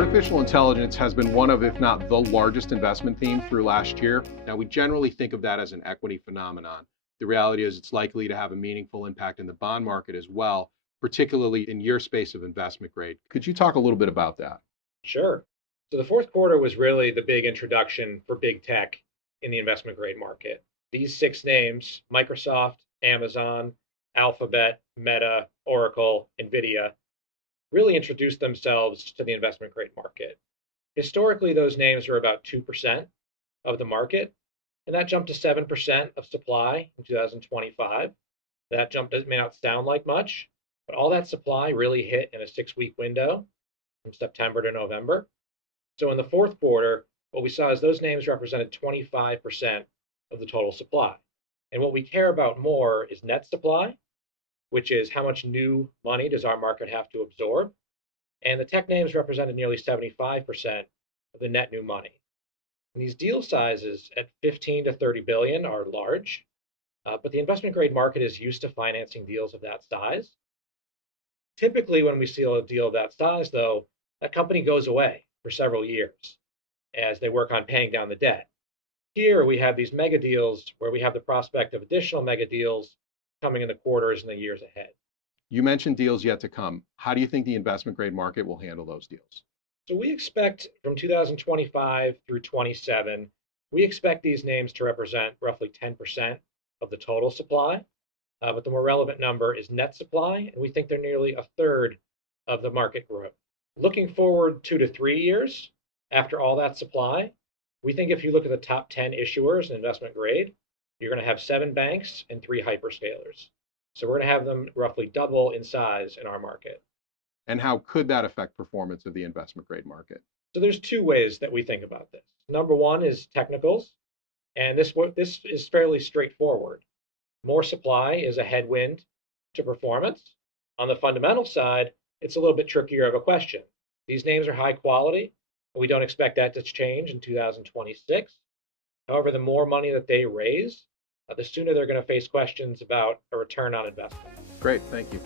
Artificial intelligence has been one of, if not the largest investment theme through last year. Now, we generally think of that as an equity phenomenon. The reality is it's likely to have a meaningful impact in the bond market as well, particularly in your space of investment grade. Could you talk a little bit about that? Sure. So the fourth quarter was really the big introduction for big tech in the investment grade market. These six names, Microsoft, Amazon, Alphabet, Meta, Oracle, Nvidia, really introduced themselves to the investment grade market. Historically, those names were about 2% of the market, and that jumped to 7% of supply in 2025. That jump may not sound like much, but all that supply really hit in a 6-week window from September to November. So in the fourth quarter, what we saw is those names represented 25% of the total supply. And what we care about more is net supply, which is how much new money does our market have to absorb. And the tech names represented nearly 75% of the net new money. And these deal sizes at 15 to 30 billion are large, but the investment grade market is used to financing deals of that size. Typically, when we see a deal of that size, though, that company goes away for several years as they work on paying down the debt. Here we have these mega deals where we have the prospect of additional mega deals coming in the quarters and the years ahead. You mentioned deals yet to come. How do you think the investment grade market will handle those deals? So we expect from 2025 through 27, we expect these names to represent roughly 10% of the total supply. But the more relevant number is net supply, and we think they're nearly a third of the market growth. Looking forward 2 to 3 years after all that supply, we think if you look at the top 10 issuers in investment grade, you're going to have 7 banks and 3 hyperscalers. So we're going to have them roughly double in size in our market. And how could that affect performance of the investment grade market? So there's 2 ways that we think about this. Number one is technicals, and this is fairly straightforward. More supply is a headwind to performance. On the fundamental side, it's a little bit trickier of a question. These names are high quality, and we don't expect that to change in 2026. However, the more money that they raise, the sooner they're going to face questions about a return on investment. Great, thank you.